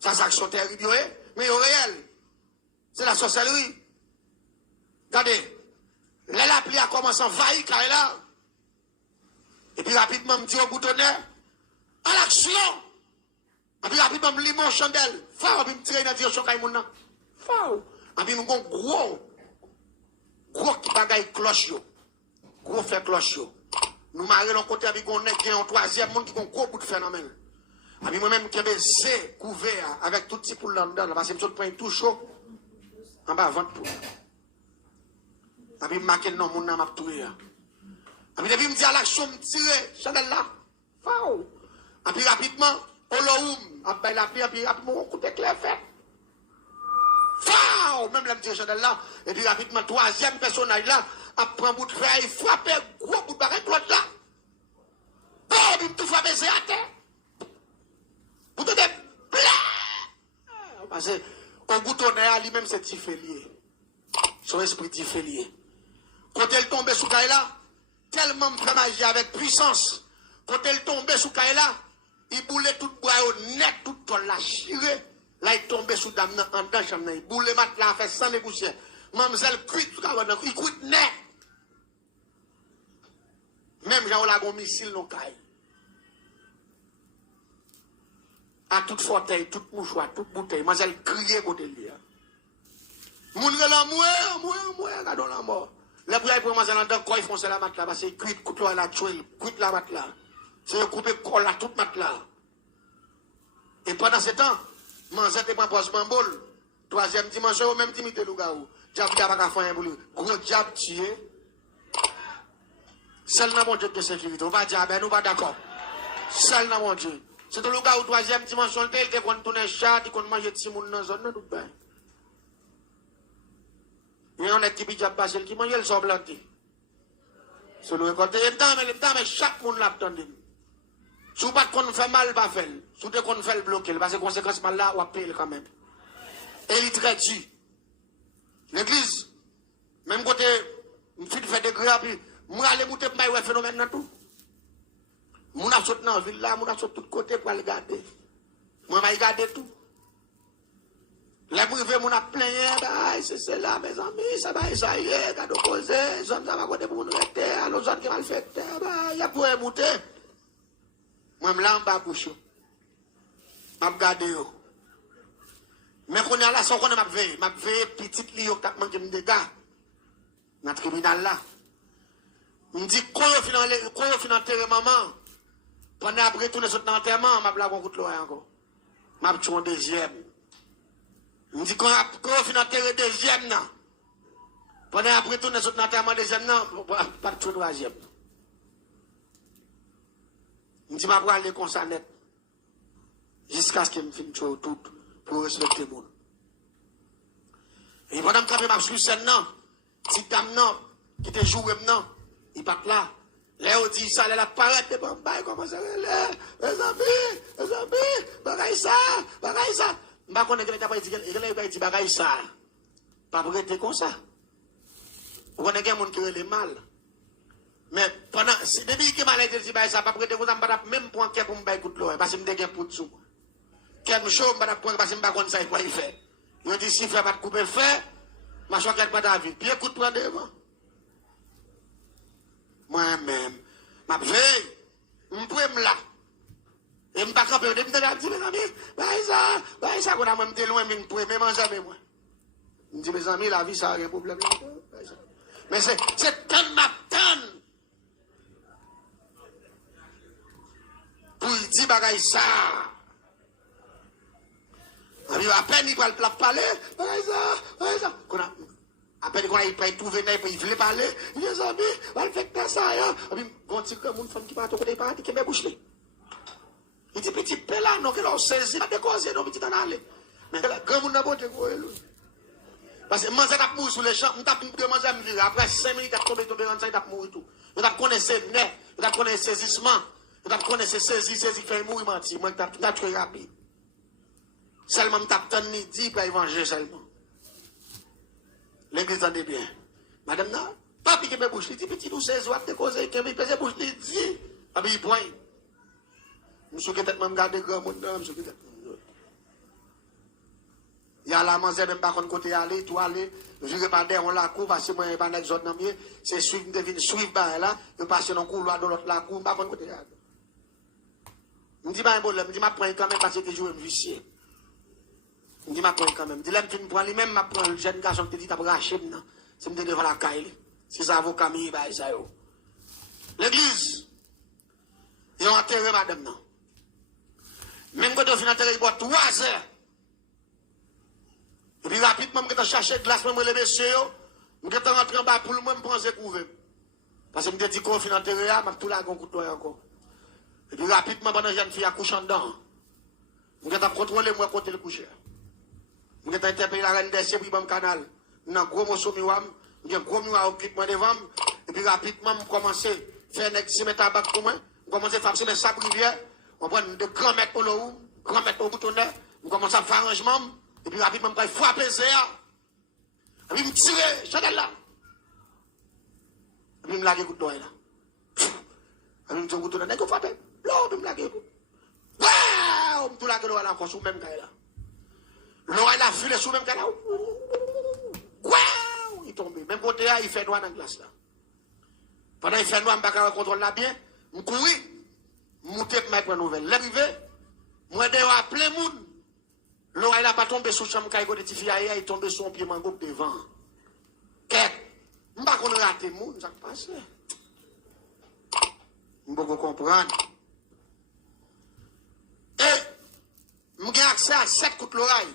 Ça c'est action terrible, oui. Mais au réel, c'est la sorcellerie. Regardez, la pluie a commencé à envahir car là. Et puis rapidement, me dit au boutonnet, à l'action! Et puis rapidement, me lit mon chandelle. Fao, et puis me tire dans la direction de Kaimouna. Fao. Et puis me dit gros bagaille cloche yo. Gros fait cloche yo. Nous marrons l'on côté avec on est un troisième monde qui a un gros bout de phénomène. Et puis moi-même qui ai c'est couvert avec tout petit poule là-dedans, parce que je prends tout chaud. En bas, ventre poule. Et puis je marque non, mon nom m'a tué. Et puis depuis, me dit à l'action, me tirer, chandelle là. Fao. Et puis rapidement, Olohoum, après la pluie, et puis rapidement, on coûte clair fait. Fao. Même la petite chandelle là. Et puis rapidement, troisième personnage là, après un bout de fer, il frappe un gros bout de barre, l'autre là. Bon, il tout frappe, c'est à terre. Vous tenez, parce que, au boutonnet, lui-même, c'est tifélier. Son esprit tifélier. Quand elle tombe sous Kaila, tellement me magie avec puissance. Quand elle tombe sous Kaila, il boulait tout bois net, tout toll la chiré. Là, il tombe sous dame en dedans, chambre. Il boule mat là, fait sans négocier. Mademoiselle cuite tout à l'heure, il cuite net. Même j'ai un missile non caille. À toute fauteuil, toute mouchoir, toute bouteille, mademoiselle criait côté lui. Moun la moué, regardons la mort. Les bouilles pour mademoiselle en dedans, quand ils font ça la mat là, parce que cuite, coûte la tuile, cuite la mat là. C'est couper colle à toute mat là. Et pendant ce temps, mademoiselle te prend pose bambole. Troisième dimension, au même timide loup-garou. Diable n'a pas faire un boulot. Gros diable tué. Seul dans mon Dieu de sécurité. On va dire, ben nous pas d'accord. Seul dans mon Dieu. C'est le gars au troisième dimension, il te qu'on tourne chat, il qu'on mange petit monde dans la zone, tout bien. Il y a un qui dit passé, qui mange, il sort planté. C'est le côté, mais chaque monde l'a attendu. Si vous ne qu'on fait mal, pas faire. Si vous qu'on fait bloquer, parce que conséquence mal là, on va payer quand même. Et il traite dit. L'église, même côté, je fais des grès, puis moi, aller monter pour un phénomène dans tout. Moi, je saute dans la ville là, moi, je saute de tous côtés pour aller garder. Moi, je vais garder tout. Les privés, moi, je plein, c'est là, mes amis, ça va, ça y est, quand on pose, ça va côté pour nous rester, les autres qui mal fait, il y a pour monter. Moi, je suis là en bas pour vous. Je vais garder. Mais quand on est là, sans qu'on m'a veillé, petite ligne qui a manqué de dégâts dans le tribunal là. On me dit, quand on finit enterrer maman, pendant après tout, dans l'enterrement, je vais avoir un coup de l'oreille encore. Je vais tuer un deuxième. On me dit, quand on finit enterrer deuxième, pendant après tout, dans l'enterrement deuxième, je ne vais pas tuer le troisième. Je me dis, je vais aller comme ça net. Jusqu'à ce que je finisse tout pour respecter le monde. Et pendant que je suis sur scène, si dame qui te joue maintenant, il part là. Là, on dit ça, elle a parlé de bambay, comment ça, les amis, bagaille ça. Je ne sais pas si elle a dit bagaille ça. Pas pour être comme ça. Vous connaissez quelqu'un qui est mal. Mais pendant, depuis que je dit ça, pas pour être comme ça, même pour un pour me bailler coup de l'eau, parce que je me pour tout. Quel show, je ne parce que je ne sais pas ça, il faut y faire. Je dis, si je ne fais pas de couper le fer, je ne sais pas de vie. Puis écoute, prends devant. Moi-même, ma veille, je peux me là. Et je ne peux pas camper. Je me dis, mes amis, ça, qu'on a même loin, mais je peux me manger, moi. Je dis, mes amis, la vie, ça a un problème. Mais c'est tant matin. Pour dire, bagaille ça. À peine il va parler, ça. À peine qu'on a trouvé, il veut parler, les amis, il fait ça. Et puis, quand il y a une femme qui va te côté, qui me bouche. Il dit, petit peu là, non, que l'on saisit, pas de causer, non, petit en aller. Mais là, grand monde n'a pas de quoi, parce que moi, ça tape mourir sur les champs, je tape manger à me virer. Après 5 minutes, il a tombé, il tape mourir tout. Je tape connaître ses nez, je tape connaître ses saisissements, je tape connaître ses saisies, fait mourir, menti. Moi, je tape très rapide. Seulement, je tape tant midi pour évangéliser seulement. L'église en est bien. Madame, non, pas piquer mes bouches, il dit, petit, nous, c'est de causer, qu'il me pèse bouche, il dit, ah, mais il point. Je suis peut-être même gardé grand monde, je suis peut-être. Il y a la manger même pas contre côté aller, tout aller, virer par derrière, on la cour, parce que moi, il n'y a pas d'exode dans mieux, c'est suivre, devine, suivre, là, je passe dans le couloir, dans l'autre la cour, pas contre côté aller. Je me dis, pas un problème, je dis, je prends quand même parce que je joue un vicieux. Je me dis, je prends quand même. Je dis, là, je prends lui-même, je prends le jeune garçon qui dit, tu as raché, c'est me devant la caille. C'est ça, avocat, il va ça. L'église, ils ont enterré madame, non. Même quand on finit enterré, il boit 3 heures. Et puis rapidement, je vais chercher glace, même les messieurs, je vais rentrer en bas pour le même prendre ce couvert. Parce que je me dis qu'on finit enterré, je vais tout là, un coup de encore. Et puis rapidement, pendant que jeune fille a couché dedans, je vais contrôler moi côté le coucher. Je vais interpeller la reine des cieux pour le canal. Je un gros morceau miroir, je un gros miroir au moi devant, et puis rapidement, je commence à faire un examen tabac pour moi, je commence à faire mes sables rivières, on prend de grands mètres au lot, grands mètres au boutonnet, je commence à faire un arrangement, et puis rapidement, je vais frapper ça, et puis je tire, chandelle là. Et puis je me lave le coup de doigt là. Et puis je me dis, je vais vous frapper. L'eau, je me lave le coup. Waouh! Je me lave l'eau là encore sous le même cas là. L'eau là, filé sous le même cas là. Waouh! Il tombe. Même côté là, il fait noir dans la glace là. Pendant qu'il fait noir, je ne contrôle là bien. Je cours, je monte pour mettre une nouvelle. L'arrivée, moi, je vais plein de monde. L'eau là, pas tombé sous le chambre, il est tombé sur un pied mango devant. Qu'est-ce? Je ne sais pas qu'on rate le monde, ça passe. Je ne peux pas comprendre. Et, je j'ai accès à 7 coups de l'oreille.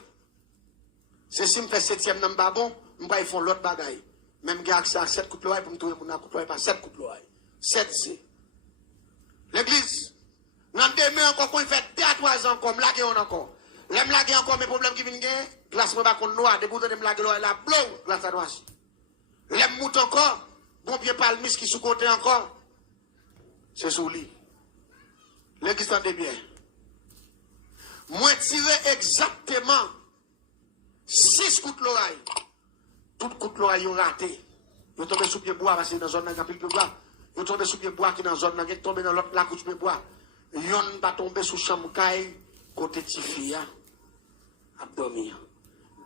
C'est si je fais 7e dans le babon, je vais faire l'autre bagaille. Même j'ai accès à 7 coups de l'oreille pour me trouver mon coup de l'oreille, pas 7 coups de l'oreille. 7 c'est. L'église, Dans demain encore, quand il fait 2 à 3 ans, comme là, on encore. L'aime là, encore mes problèmes qui viennent gagner. Glace, moi, pas contre noir. Depuis que je me là, la blou, glace à noir. L'aime moute encore. Bon pied palmis qui sous côté encore. C'est sous lui. L'église tente bien. Moi, tiré exactement 6 coups de l'oreille. Tout coup de l'oreille, ils ont raté. Ils ont tombé sous pied bois, parce que dans la zone, il y a plus de bois. Ils ont tombé sous pied bois qui dans la zone, ils ont tombé dans l'autre, la couche de bois. Ils ont pas tombé sous chambre caille, côté Tifia, à dormir.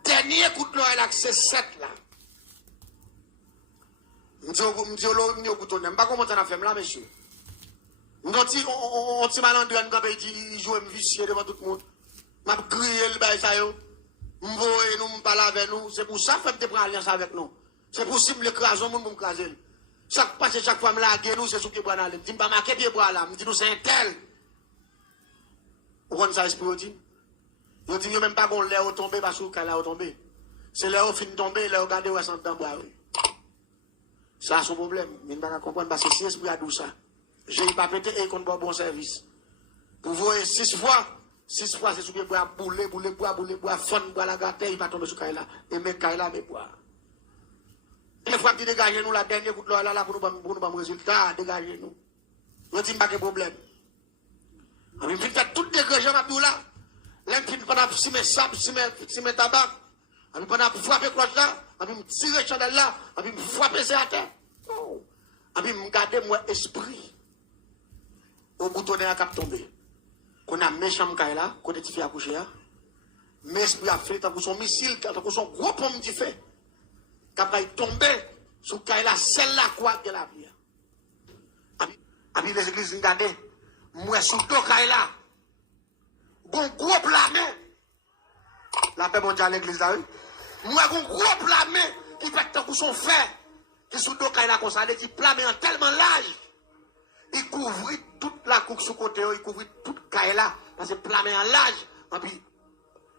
Dernier coup de l'oreille, c'est 7 là. Je dis, je ne sais pas comment ça a fait là, monsieur. On dit malandre, il joue un vicieux devant tout le monde. Je crié le bail ça yo. M'voye nous, m'parle avec nous. C'est pour ça que je prends alliance avec nous. C'est possible que l'écraser, nous m'écraser. Chaque fois que je lague nous, c'est sous pied bras là. Je dis pas marquer pied bras là. Je dis nous c'est un tel. Vous comprenez ça esprit dit? Je dis même pas qu'on l'air tomber parce que l'air tomber. C'est l'air fin tomber, l'air regarder où est-ce dans bois. Ça c'est son problème. Je ne peux pas comprendre parce que si esprit a douce ça. J'ai pas pété et qu'on doit bon service. Pour voir 6 fois, c'est sous pied bois, bouler, fond, bois la gâte, il va tomber sur Kaila. Et mes Kaila, mes bois. Et les fois qui dégagent nous, la dernière goutte là, pour nous pas résultat, dégagez nous. Je dis pas de problème. On va faire tout dégager ma boule là. L'un pendant si mes sables, si mes tabac. On va pendant frapper cloche là, on va tirer chandelle là, on va frapper ça à terre. On va garder moi esprit. Au boutonnet à cap tomber. Qu'on a méchant là, qu'on est fait à coucher. Mais esprit a fait tant que son missile, tant que son gros pomme du fait. Quand il tombe sur Kaila, celle-là quoi de la vie. Abi les églises regardez, moi sous dos Kaila. Bon gros plamé. La paix mondiale l'église là, oui. Moi un gros plamé qui fait tant que son fer. Qui sous dos Kaila comme ça, il plamé en tellement large. Il couvrit toute la couche sous côté, il couvrit toute Kaila. Parce que plamé en large. Et puis,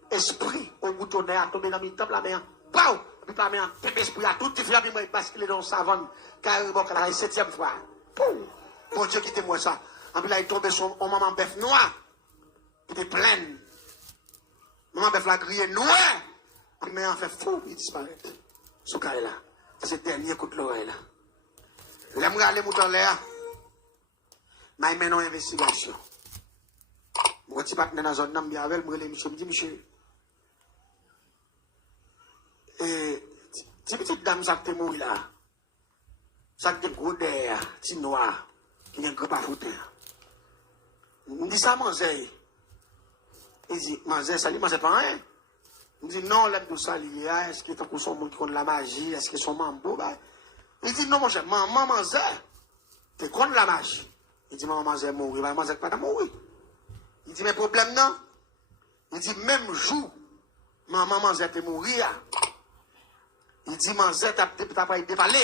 esprit au boutonnet a tombé dans le temple, la main. Pow! Et puis, plamé en tête esprit a tout fait, puis moi, il basculé dans le savane. Car il est la 7e fois. Pow! Mon Dieu, quittez-moi ça. Et puis là, il est tombé sur un maman bœuf noir. Qui était pleine. Maman bœuf la grillé noir. Puis, mais en fait, fou, il disparaît. Sous Kaila. C'est le dernier coup de l'oreille là. J'aimerais aller mouton l'air. Mais il mène une investigation. Mon petit partenaire dans la zone, je me dis, monsieur, si petite dame, ça te mouille là, ça te gros d'air, petit noir, qui a un gros pafoutin. Je dis ça, Manzé. Il dit, Manzé, ça lui, Manzé pas rien. Je dis, non, l'aime tout ça, est-ce que c'est son monde qui connaît la magie, est-ce que son mambo, il dit, non, mon cher, maman, Manzé, tu connais la magie. Il dit, maman, Manzé mourir, maman, Manzé pas mourir. Il dit, mais problème non. Il dit, même jour, maman Manzé te mourir. Il dit, Manzé t'as pas été dévalé.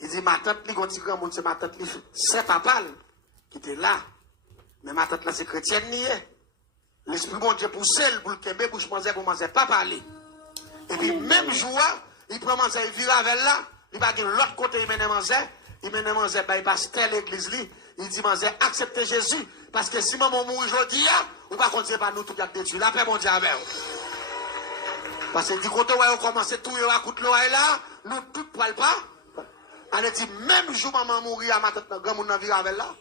Il dit, ma tante, c'est ma tante, c'est papa qui était là. Mais ma tante là, c'est chrétienne, l'esprit bon Dieu pousse elle pour le Québec, pour Manzé, pour Manzé pas parler. Et puis, même jour, il prend Manzé, il vire avec là, il va de l'autre côté, il mène Manzé, il passe l'église, il dit, Manzé, acceptez Jésus. Parce que si maman mourit aujourd'hui, on va continuer par nous tout à détruire. La paix mondiale avec vous. Parce que du côté où on commence à tout à coûter l'oreille là, nous tout ne parlons pas. On a dit, même jour maman mourit à ma tête, grand monde vivre avec là.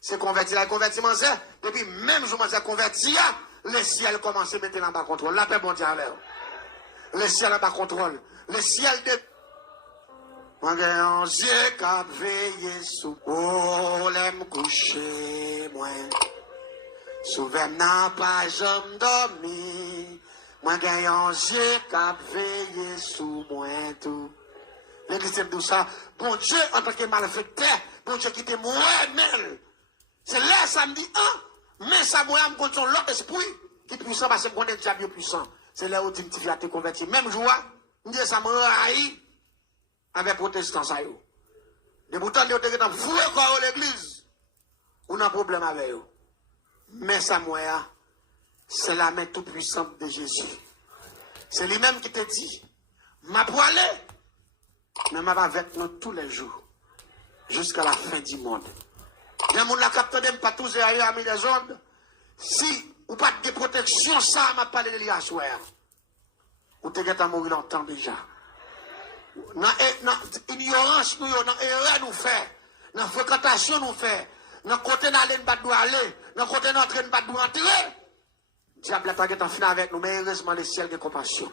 C'est converti, la converti Manzé. Depuis même jour Manzé converti, le ciel commence à mettre en bas contrôle. La paix mondiale avec vous. Le ciel en bas contrôle. Le ciel de... Moi, j'ai qu'à veiller sous. Oh, l'aime coucher, moi. Souvent, n'a pas jamais dormi. Moi, j'ai qu'à veiller sous moi, tout. L'église aime tout ça. Bon Dieu, en tant que malfaiteur, bon Dieu qui était moi-même. C'est là, samedi 1. Mais ça, moi, je compte sur l'autre esprit qui est puissant parce que je connais déjà bien puissant. C'est là où tu me fais convertir. Même joie, je dis ça, me raille. Avec protestants, ça y est. Les boutons de l'église, vous encore l'église. On a un problème avec eux. Mais ça, moi, c'est la main toute puissante de Jésus. C'est lui-même qui te dit, m'a poilé, mais m'a avec nous tous les jours, jusqu'à la fin du monde. Il y a des gens qui captent pas tous et ailleurs mis des ondes. Si ou pas de protection, ça m'a parlé de l'IA. Ou t'es à mourir longtemps déjà. Dans l'ignorance, nous, dans l'erreur, nous fait. Dans la fréquentation, nous fait. Dans le côté d'aller, nous ne pas aller. Dans le côté d'entrer, nous ne pas entrer. Diable est en fin avec nous, mais heureusement, le ciel de compassion.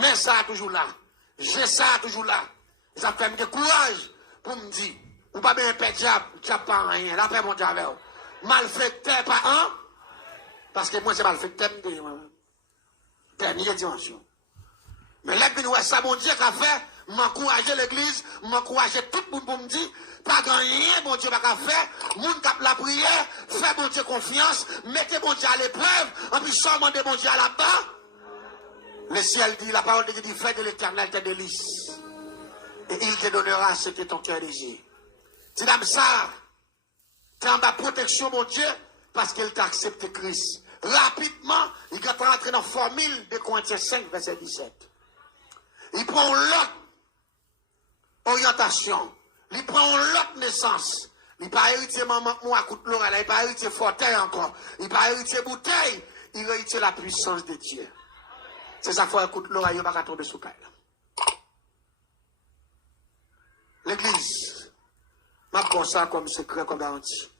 Mais ça toujours là. J'ai ça toujours là. Ça fait me courage pour me dire, ou pas bien père diable, diable pas rien. La paix, mon diable. Malfaiteur, pas un. Parce que moi, c'est malfaiteur, dernière dimension. Mais là, ça, mon Dieu, qu'a fait, m'encourager l'église, m'encourager tout le monde pour me dire, pas grand rien, mon Dieu, pas qu'à faire, moun cap la prière, fait mon Dieu confiance, mettez mon Dieu à l'épreuve, en plus, seulement de mon Dieu à là-bas. Le ciel dit, la parole de Dieu dit, fais de l'éternel tes délices. Et il te donnera ce que ton cœur désire. C'est comme ça, tu es en bas protection, mon Dieu, parce qu'il t'a accepté Christ. Rapidement, il va rentrer dans la formule de Corinthiens 5, verset 17. Il prend l'autre orientation. Il prend l'autre naissance. Il n'a pas hérité maman, moi, coup de l'oreille. Il n'a pas hérité fauteuil encore. Il n'a pas hérité bouteille. Il a hérité la puissance de Dieu. C'est ça, faut un coup de l'oreille, il ne va pas tomber sous caille. L'église, m'a prend ça comme secret, comme garantie.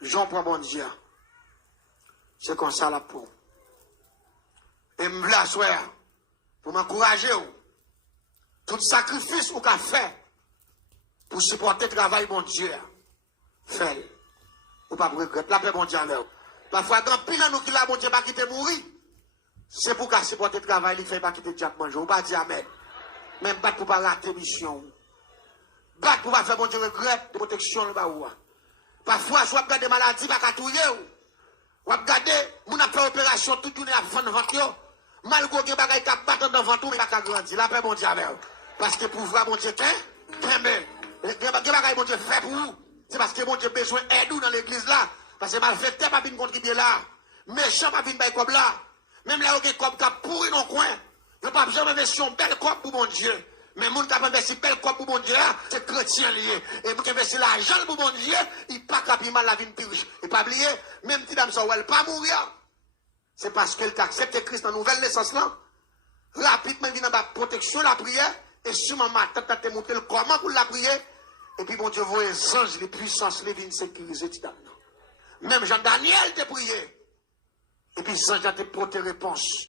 Jean prend bon Dieu. C'est comme ça la peau. Et me la soir pour m'encourager. Tout sacrifice ou qu'a fait pour supporter le travail, bon Dieu. Fait. Ou pas regretter. La paix, bon Dieu. Parfois, quand pile nous qui l'a, bon Dieu, pas quitter mourir. C'est pour qu'à supporter le travail, il fait pas quitter le diable manger. Ou pas dire amen. Même battre pour pas rater mission. Battre pour pas faire bon Dieu regret de protection le bas. Parfois, soit regarder maladie, pas qu'à touiller. Ou regarder, mon a fait opération toute journée à fond de ventre. Malgré que bagay t'a battre dans ventre, mais pas grandir. La paix, bon Dieu, avec. Parce que pour voir mon Dieu, qu'un bagay, mon Dieu, fait pour vous. C'est parce que mon Dieu besoin d'aide dans l'église là. Parce que malfaiteur pas venir contribuer là. Méchant pas venir comme là. Même là, il y a comme qui pourri dans le coin. Il n'y a pas besoin d'investir une belle cop pour mon Dieu. Mais les gens qui ont investi une belle cop pour mon Dieu, c'est chrétien lié. Et pour investir l'argent pour mon Dieu, il n'y a pas capable mal la vie de riche. Et pas oublier, même si dame ça, elle pas mourir. C'est parce qu'elle accepte Christ dans la nouvelle naissance là. Rapidement, il vient dans la protection, la prière. Et sûrement, ma tante t'a montré comment pour la prier. Et puis, bon Dieu, voit les anges, les puissances, les vignes sécurisées. Même Jean-Daniel t'a prié. Et puis, Jean-Daniel t'a porté réponse.